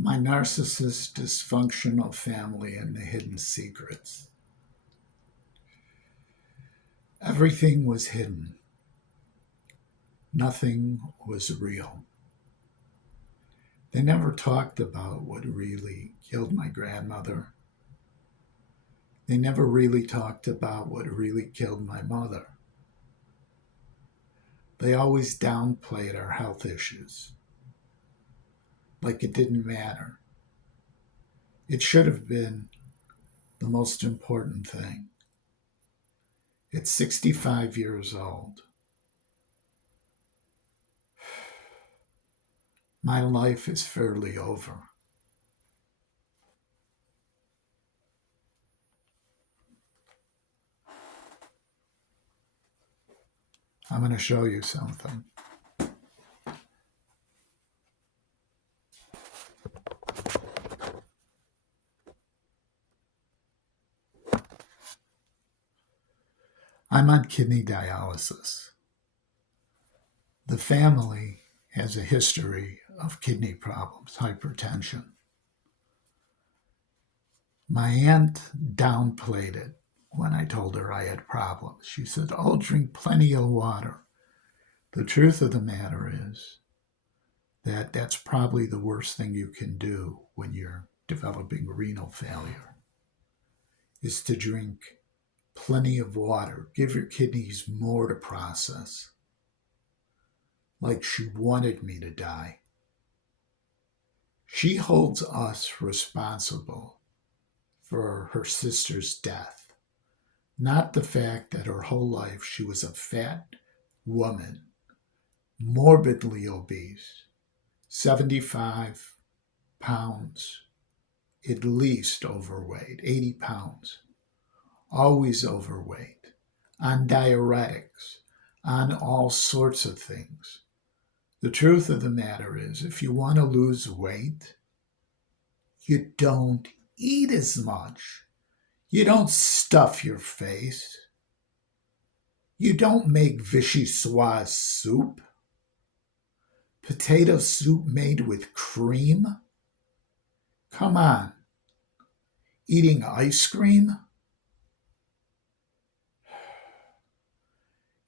My narcissist dysfunctional family and the hidden secrets. Everything was hidden. Nothing was real. They never talked about what really killed my grandmother. They never really talked about what really killed my mother. They always downplayed our health issues, like it didn't matter. It should have been the most important thing. At 65 years old, my life is fairly over. I'm going to show you something. I'm on kidney dialysis. The family has a history of kidney problems, hypertension. My aunt downplayed it when I told her I had problems. She said, "Oh, drink plenty of water." The truth of the matter is that that's probably the worst thing you can do when you're developing renal failure is to drink plenty of water. Give your kidneys more to process. Like she wanted me to die. She holds us responsible for her sister's death, not the fact that her whole life she was a fat woman, morbidly obese, 75 pounds, at least overweight, 80 pounds, always overweight, on diuretics, on all sorts of things. The truth of the matter is, if you want to lose weight, you don't eat as much. You don't stuff your face. You don't make vichyssoise soup. Potato soup made with cream. Come on. Eating ice cream?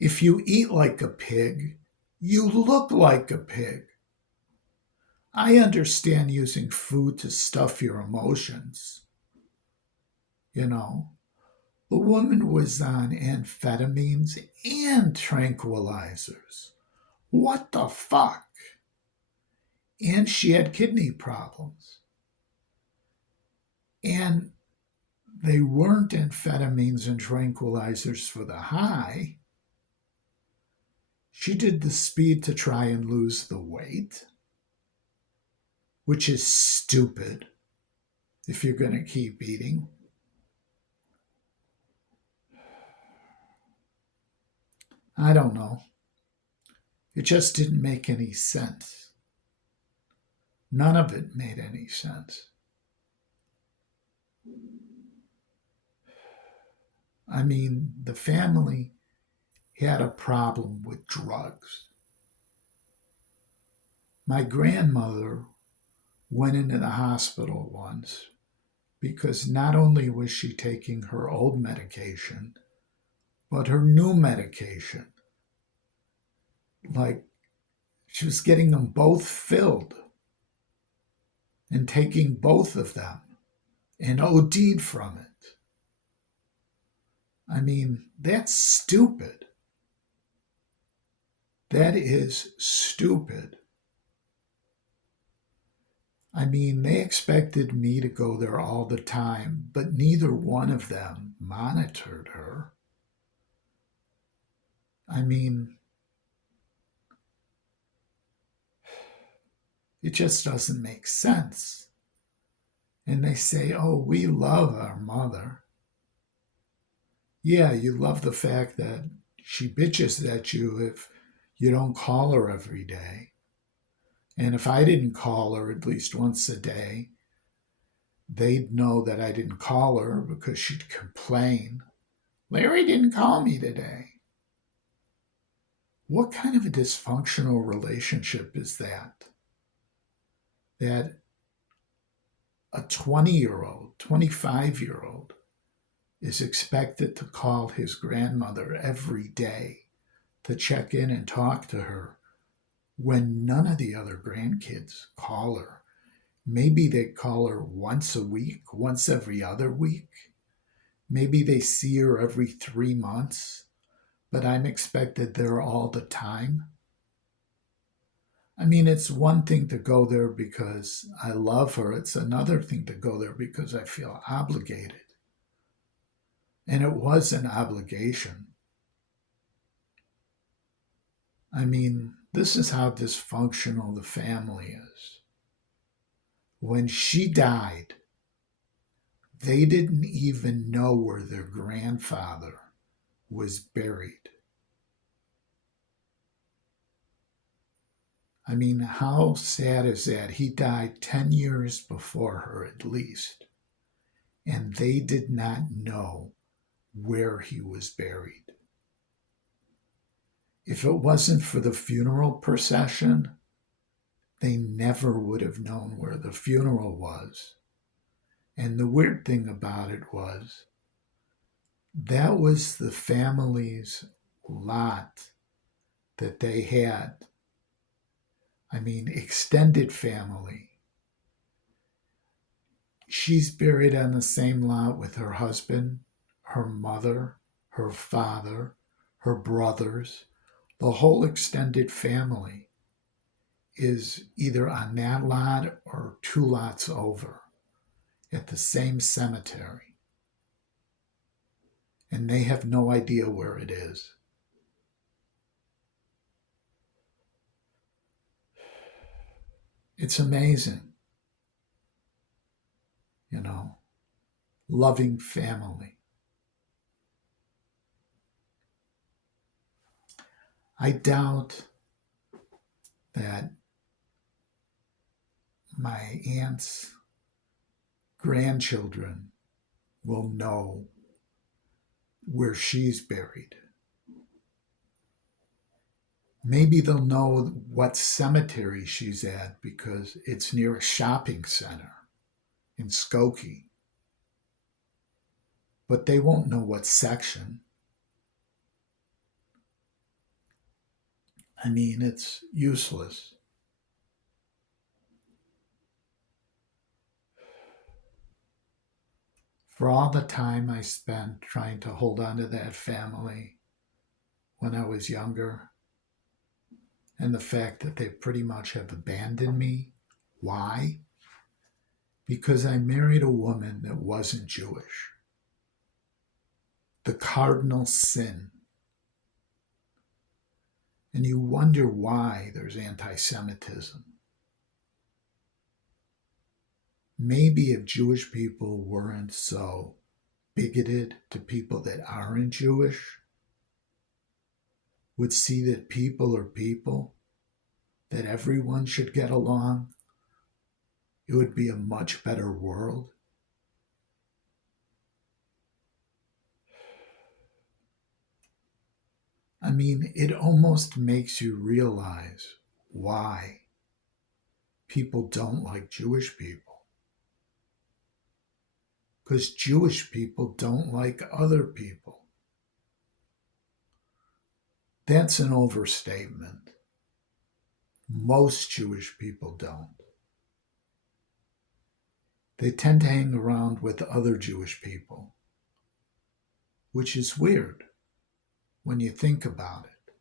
If you eat like a pig, you look like a pig. I understand using food to stuff your emotions. You know, the woman was on amphetamines and tranquilizers. What the fuck? And she had kidney problems. And they weren't amphetamines and tranquilizers for the high. She did the speed to try and lose the weight, which is stupid if you're going to keep eating. I don't know. It just didn't make any sense. None of it made any sense. I mean, the family had a problem with drugs. My grandmother went into the hospital once because not only was she taking her old medication, but her new medication. Like she was getting them both filled and taking both of them and OD'd from it. I mean, that's stupid. That is stupid. I mean, they expected me to go there all the time, but neither one of them monitored her. I mean, it just doesn't make sense. And they say, "Oh, we love our mother." Yeah, you love the fact that she bitches at you if you don't call her every day. And if I didn't call her at least once a day, they'd know that I didn't call her because she'd complain. "Larry didn't call me today." What kind of a dysfunctional relationship is that? That A 20-year-old, 25-year-old is expected to call his grandmother every day to check in and talk to her when none of the other grandkids call her. Maybe they call her once a week, once every other week. Maybe they see her every 3 months, but I'm expected there all the time. I mean, it's one thing to go there because I love her. It's another thing to go there because I feel obligated. And it was an obligation. I mean, this is how dysfunctional the family is. When she died, they didn't even know where their grandfather was buried. I mean, how sad is that? He died 10 years before her, at least, and they did not know where he was buried. If it wasn't for the funeral procession, they never would have known where the funeral was. And the weird thing about it was that was the family's lot that they had. I mean, extended family. She's buried on the same lot with her husband, her mother, her father, her brothers. The whole extended family is either on that lot or 2 lots over at the same cemetery. And they have no idea where it is. It's amazing, you know, loving family. I doubt that my aunt's grandchildren will know where she's buried. Maybe they'll know what cemetery she's at because it's near a shopping center in Skokie. But they won't know what section. I mean, it's useless. For all the time I spent trying to hold on to that family when I was younger, and the fact that they pretty much have abandoned me. Why? Because I married a woman that wasn't Jewish. The cardinal sin. And you wonder why there's anti Semitism. Maybe if Jewish people weren't so bigoted to people that aren't Jewish, would see that people are people, that everyone should get along, it would be a much better world. I mean, it almost makes you realize why people don't like Jewish people. Because Jewish people don't like other people. That's an overstatement. Most Jewish people don't. They tend to hang around with other Jewish people, which is weird when you think about it.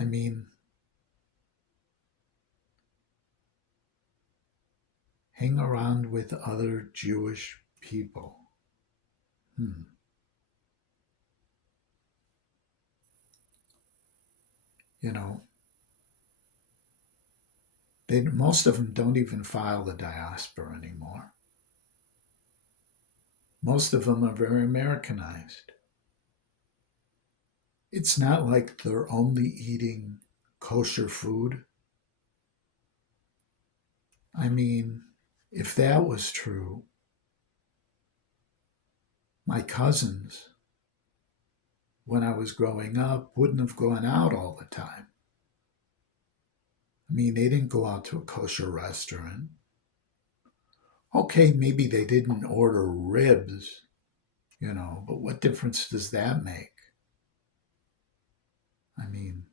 I mean, hang around with other Jewish people. You know, most of them don't even file the diaspora anymore. Most of them are very Americanized. It's not like they're only eating kosher food. I mean, if that was true, my cousins, when I was growing up, wouldn't have gone out all the time. I mean, they didn't go out to a kosher restaurant. Okay, maybe they didn't order ribs, but what difference does that make? I mean,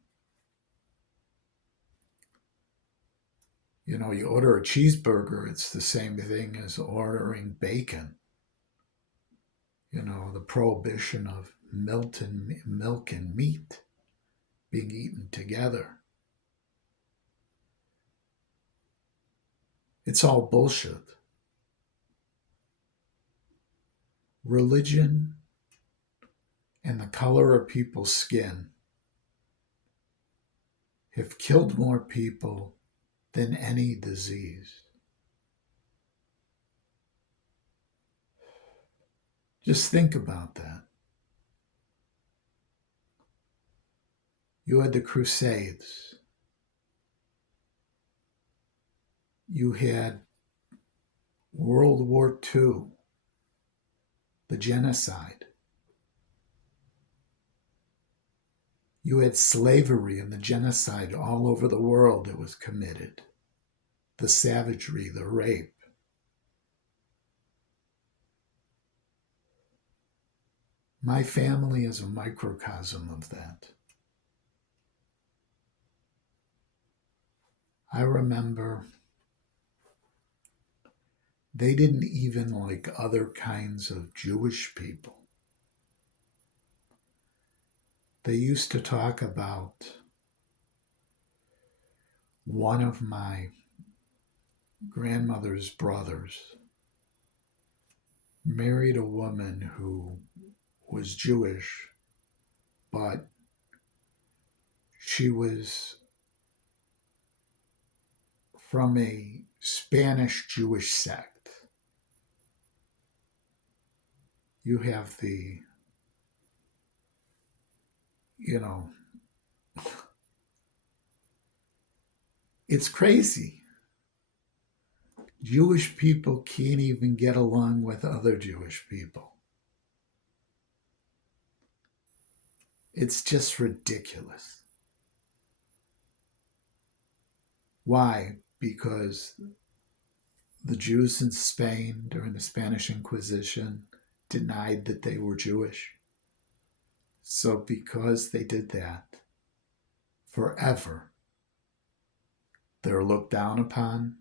you order a cheeseburger, it's the same thing as ordering bacon. The prohibition of milk and meat being eaten together. It's all bullshit. Religion and the color of people's skin have killed more people than any disease. Just think about that. You had the Crusades. You had World War II, the genocide. You had slavery and the genocide all over the world that was committed, the savagery, the rape. My family is a microcosm of that. I remember they didn't even like other kinds of Jewish people. They used to talk about one of my grandmother's brothers married a woman who was Jewish, but she was from a Spanish Jewish sect. You have it's crazy. Jewish people can't even get along with other Jewish people. It's just ridiculous. Why? Because the Jews in Spain during the Spanish Inquisition denied that they were Jewish. So, because they did that, forever, they're looked down upon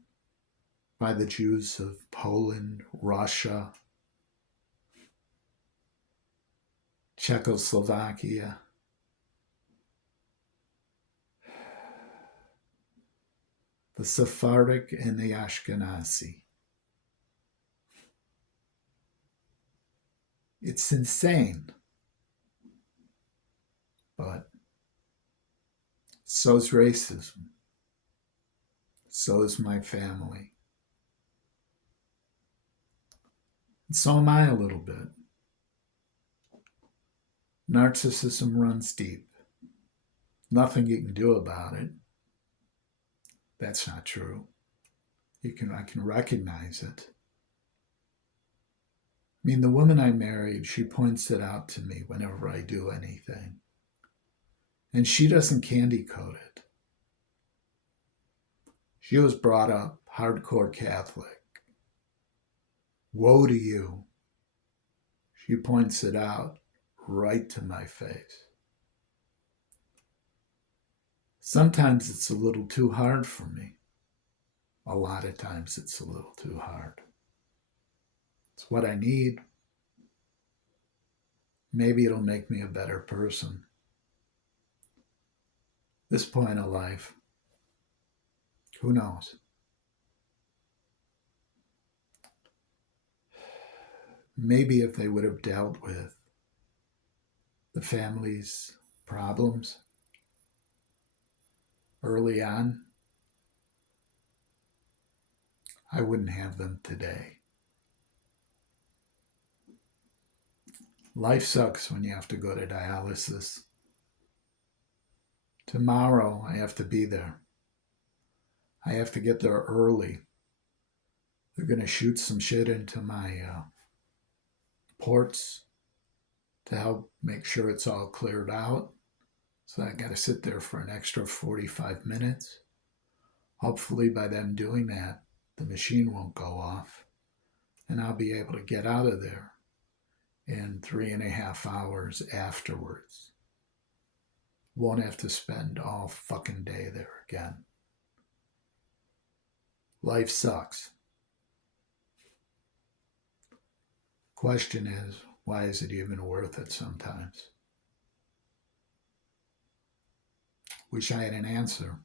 by the Jews of Poland, Russia, Czechoslovakia. The Sephardic and the Ashkenazi. It's insane. But so's racism. So is my family. And so am I a little bit. Narcissism runs deep. Nothing you can do about it. That's not true. I can recognize it. I mean, the woman I married, she points it out to me whenever I do anything. And she doesn't candy coat it. She was brought up hardcore Catholic. Woe to you. She points it out right to my face. Sometimes it's a little too hard for me. A lot of times it's a little too hard. It's what I need. Maybe it'll make me a better person. This point of life, who knows? Maybe if they would have dealt with the family's problems early on, I wouldn't have them today. Life sucks when you have to go to dialysis. Tomorrow, I have to be there. I have to get there early. They're going to shoot some shit into my ports to help make sure it's all cleared out. So I got to sit there for an extra 45 minutes. Hopefully, by them doing that, the machine won't go off and I'll be able to get out of there in 3.5 hours afterwards. Won't have to spend all fucking day there again. Life sucks. Question is, why is it even worth it sometimes? Wish I had an answer.